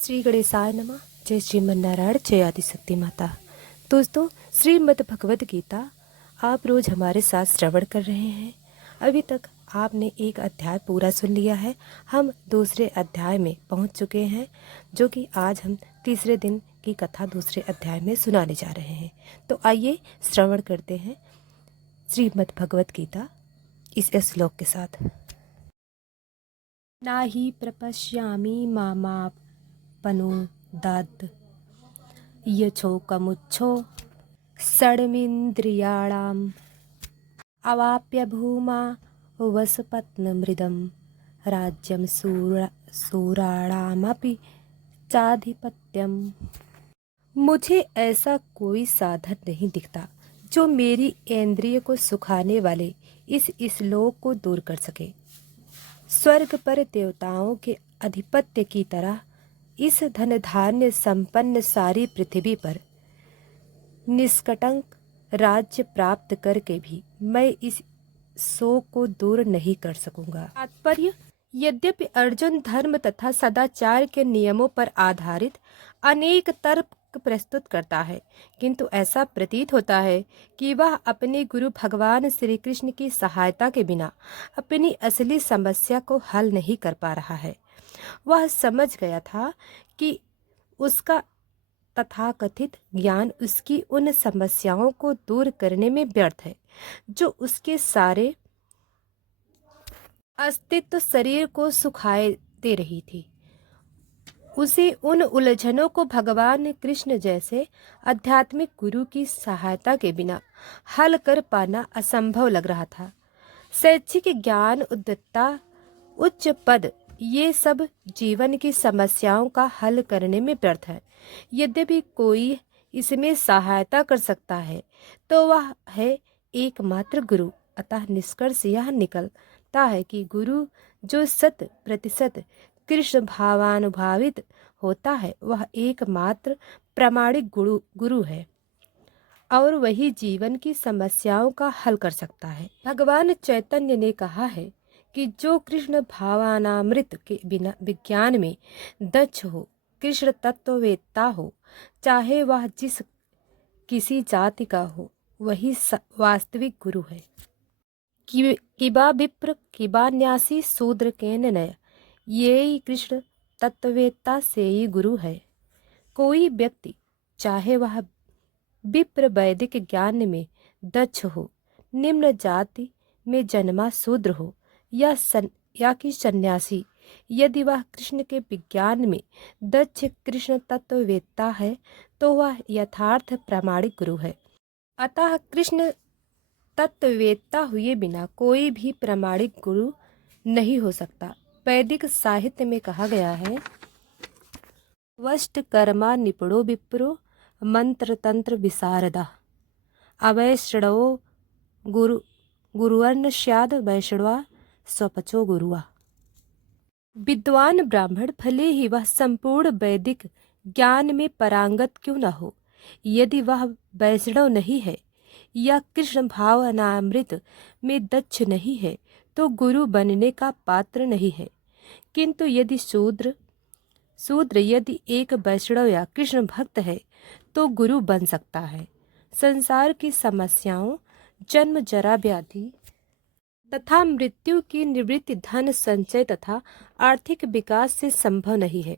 श्री गणेशाय नमः। जय श्रीमन्नारायण, जय आदिशक्ति माता। दोस्तों, श्रीमद् भगवद गीता आप रोज हमारे साथ श्रवण कर रहे हैं। अभी तक आपने एक अध्याय पूरा सुन लिया है। हम दूसरे अध्याय में पहुंच चुके हैं, जो कि आज हम तीसरे दिन की कथा दूसरे अध्याय में सुनाने जा रहे हैं। तो आइए श्रवण करते हैं श्रीमद् भगवद गीता इस श्लोक के साथ। ना ही प्रपश्यामि मामापनुदात् यच्छोकमुच्छो षड्मिन्द्रियाणाम् अवाप्य भूमा वसपत्नमृदं राज्यं सूराणामपि चाधिपत्यम्। मुझे ऐसा कोई साधन नहीं दिखता जो मेरी इंद्रिय को सुखाने वाले इस श्लोक को दूर कर सके। स्वर्ग पर देवताओं के अधिपत्य की तरह इस धन धान्य संपन्न सारी पृथ्वी पर निष्कटंक राज्य प्राप्त करके भी मैं इस शोक को दूर नहीं कर सकूंगा। तात्पर्य, यद्यपि अर्जुन धर्म तथा सदाचार के नियमों पर आधारित अनेक तर्क प्रस्तुत करता है, किंतु ऐसा प्रतीत होता है कि वह अपने गुरु भगवान श्री कृष्ण की सहायता के बिना अपनी असली समस्या को हल नहीं कर पा रहा है। वह समझ गया था कि उसका तथाकथित ज्ञान उसकी उन समस्याओं को दूर करने में व्यर्थ है जो उसके सारे अस्तित्व शरीर को सुखाए दे रही थी। उसे उन उलझनों को भगवान कृष्ण जैसे आध्यात्मिक गुरु की सहायता के बिना हल कर पाना असंभव लग रहा था। शैक्षिक ज्ञान, उद्यतता, उच्च पद, ये सब जीवन की समस्याओं का हल करने में व्यर्थ है। यद्यपि कोई इसमें सहायता कर सकता है तो वह है एकमात्र गुरु। अतः निष्कर्ष यह निकलता है कि गुरु जो 100% कृष्ण भावानुभावित होता है वह एकमात्र प्रामाणिक गुरु है और वही जीवन की समस्याओं का हल कर सकता है। भगवान चैतन्य ने कहा है कि जो कृष्ण भावानामृत के बिना विज्ञान में दक्ष हो, कृष्ण तत्ववेत्ता हो, चाहे वह जिस किसी जाति का हो, वही वास्तविक गुरु है। किबा विप्र किबा न्यासी शूद्र केन नय, ये कृष्ण तत्ववेत्ता से ही गुरु है। कोई व्यक्ति, चाहे वह विप्र वैदिक ज्ञान में दक्ष हो, निम्न जाति में जन्मा शूद्र हो या कि सन्यासी, यदि वह कृष्ण के विज्ञान में दक्ष कृष्ण तत्ववेत्ता है तो वह यथार्थ प्रामाणिक गुरु है। अतः कृष्ण तत्ववेत्ता हुए बिना कोई भी प्रामाणिक गुरु नहीं हो सकता। वैदिक साहित्य में कहा गया है, वष्ट कर्मा निपुणो विप्रो मंत्र तंत्र विशारदा अवैष्णवो गुरुवर्ण स्याद वैष्णवा स्वपचो गुरुआ। विद्वान ब्राह्मण भले ही वह संपूर्ण वैदिक ज्ञान में पारंगत क्यों न हो, यदि वह वैष्णव नहीं है या कृष्ण भावनामृत में दक्ष नहीं है तो गुरु बनने का पात्र नहीं है। किंतु यदि शूद्र यदि एक वैष्णव या कृष्ण भक्त है तो गुरु बन सकता है। संसार की समस्याओं, जन्म जरा व्याधि तथा मृत्यु की निवृत्ति धन संचय तथा आर्थिक विकास से संभव नहीं है।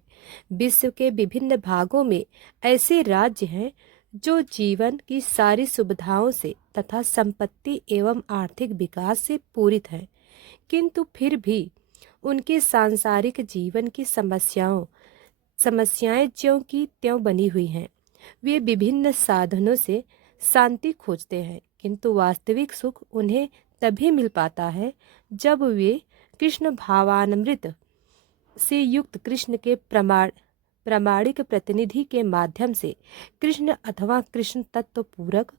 विश्व के विभिन्न भागों में ऐसे राज्य हैं जो जीवन की सारी सुविधाओं से तथा संपत्ति एवं आर्थिक विकास से पूरित हैं, किंतु फिर भी उनके सांसारिक जीवन की समस्याएं ज्यों की त्यों बनी हुई हैं। वे विभिन्न साधनों से शांति खोजते हैं, किंतु वास्तविक सुख उन्हें तभी मिल पाता है जब वे कृष्ण भावामृत से युक्त कृष्ण के प्रामाणिक प्रतिनिधि के माध्यम से कृष्ण अथवा कृष्ण तत्व पूरक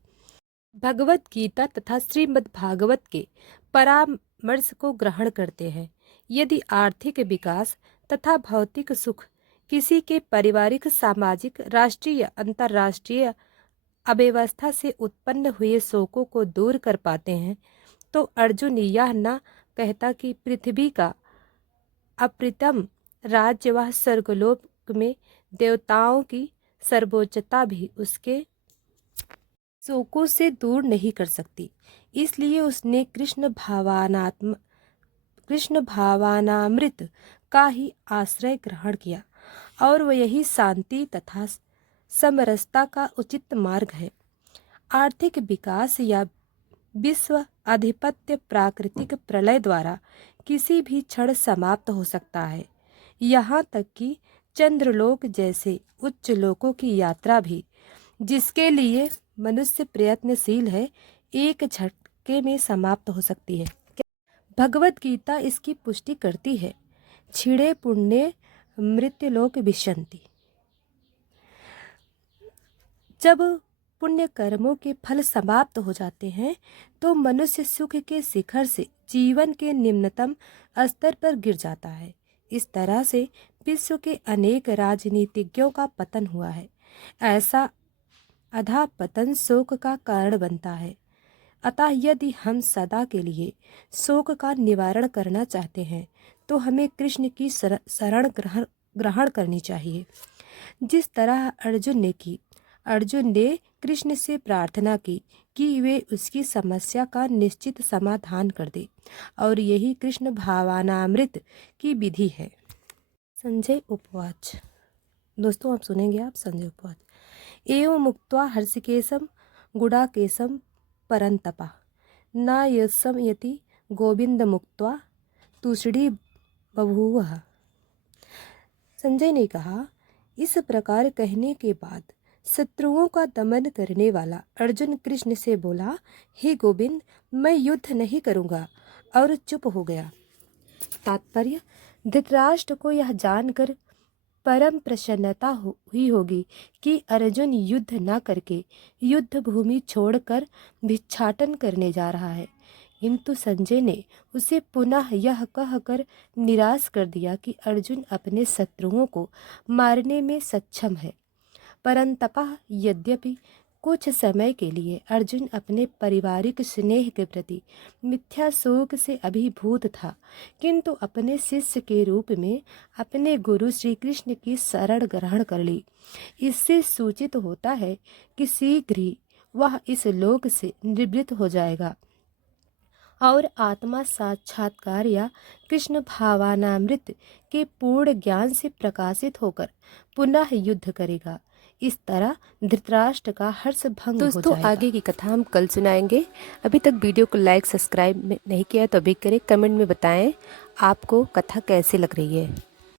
भगवत गीता तथा श्रीमद् भागवत के परामर्श को ग्रहण करते हैं। यदि आर्थिक विकास तथा भौतिक सुख किसी के पारिवारिक, सामाजिक, राष्ट्रीय, अंतर्राष्ट्रीय अव्यवस्था से उत्पन्न हुए शोकों को दूर कर पाते हैं तो अर्जुन यह न कहता कि पृथ्वी का अप्रतिम राज्य वह स्वर्गलोक में देवताओं की सर्वोच्चता भी उसके शोकों से दूर नहीं कर सकती। इसलिए उसने कृष्ण भावानामृत का ही आश्रय ग्रहण किया और वह यही शांति तथा समरसता का उचित मार्ग है। आर्थिक विकास या विश्व आधिपत्य प्राकृतिक प्रलय द्वारा किसी भी क्षण समाप्त हो सकता है। यहाँ तक कि चंद्रलोक जैसे उच्च लोकों की यात्रा भी, जिसके लिए मनुष्य प्रयत्नशील है, एक झटके में समाप्त हो सकती है। भगवत गीता इसकी पुष्टि करती है। छिड़े पुण्य मृत्युलोक विशंति। जब पुण्य कर्मों के फल समाप्त हो जाते हैं तो मनुष्य सुख के शिखर से जीवन के निम्नतम स्तर पर गिर जाता है। इस तरह से विश्व के अनेक राजनीतिज्ञों का पतन हुआ है। ऐसा अधःपतन शोक का कारण बनता है। अतः यदि हम सदा के लिए शोक का निवारण करना चाहते हैं तो हमें कृष्ण की शरण ग्रहण करनी चाहिए, जिस तरह अर्जुन ने की। अर्जुन ने कृष्ण से प्रार्थना की कि वे उसकी समस्या का निश्चित समाधान कर दे, और यही कृष्ण भावानामृत की विधि है। संजय उपवाच। दोस्तों, आप सुनेंगे आप संजय उपवाच। एवं मुक्त्वा हर्षिकेशम गुडाकेशम परंतपा न यशम यति गोविंद मुक्त्वा तुषडी बभूवः। संजय ने कहा, इस प्रकार कहने के बाद शत्रुओं का दमन करने वाला अर्जुन कृष्ण से बोला, हे गोविंद, मैं युद्ध नहीं करूँगा, और चुप हो गया। तात्पर्य: धृतराष्ट्र को यह जानकर परम प्रसन्नता हुई होगी कि अर्जुन युद्ध न करके युद्ध भूमि छोड़कर भिक्षाटन करने जा रहा है, किंतु संजय ने उसे पुनः यह कहकर निराश कर दिया कि अर्जुन अपने शत्रुओं को मारने में सक्षम है। परंतपा यद्यपि कुछ समय के लिए अर्जुन अपने पारिवारिक स्नेह के प्रति मिथ्या शोक से अभिभूत था, किंतु अपने शिष्य के रूप में अपने गुरु श्री कृष्ण की शरण ग्रहण कर ली। इससे सूचित होता है कि शीघ्र ही वह इस लोक से निवृत्त हो जाएगा और आत्मा साक्षात्कार या कृष्ण भावानामृत के पूर्ण ज्ञान से प्रकाशित होकर पुनः युद्ध करेगा। इस तरह धृतराष्ट्र का हर्ष भंग हो जाएगा। दोस्तों, आगे की कथा हम कल सुनाएंगे। अभी तक वीडियो को लाइक सब्सक्राइब नहीं किया तो अभी करें। कमेंट में बताएं आपको कथा कैसी लग रही है।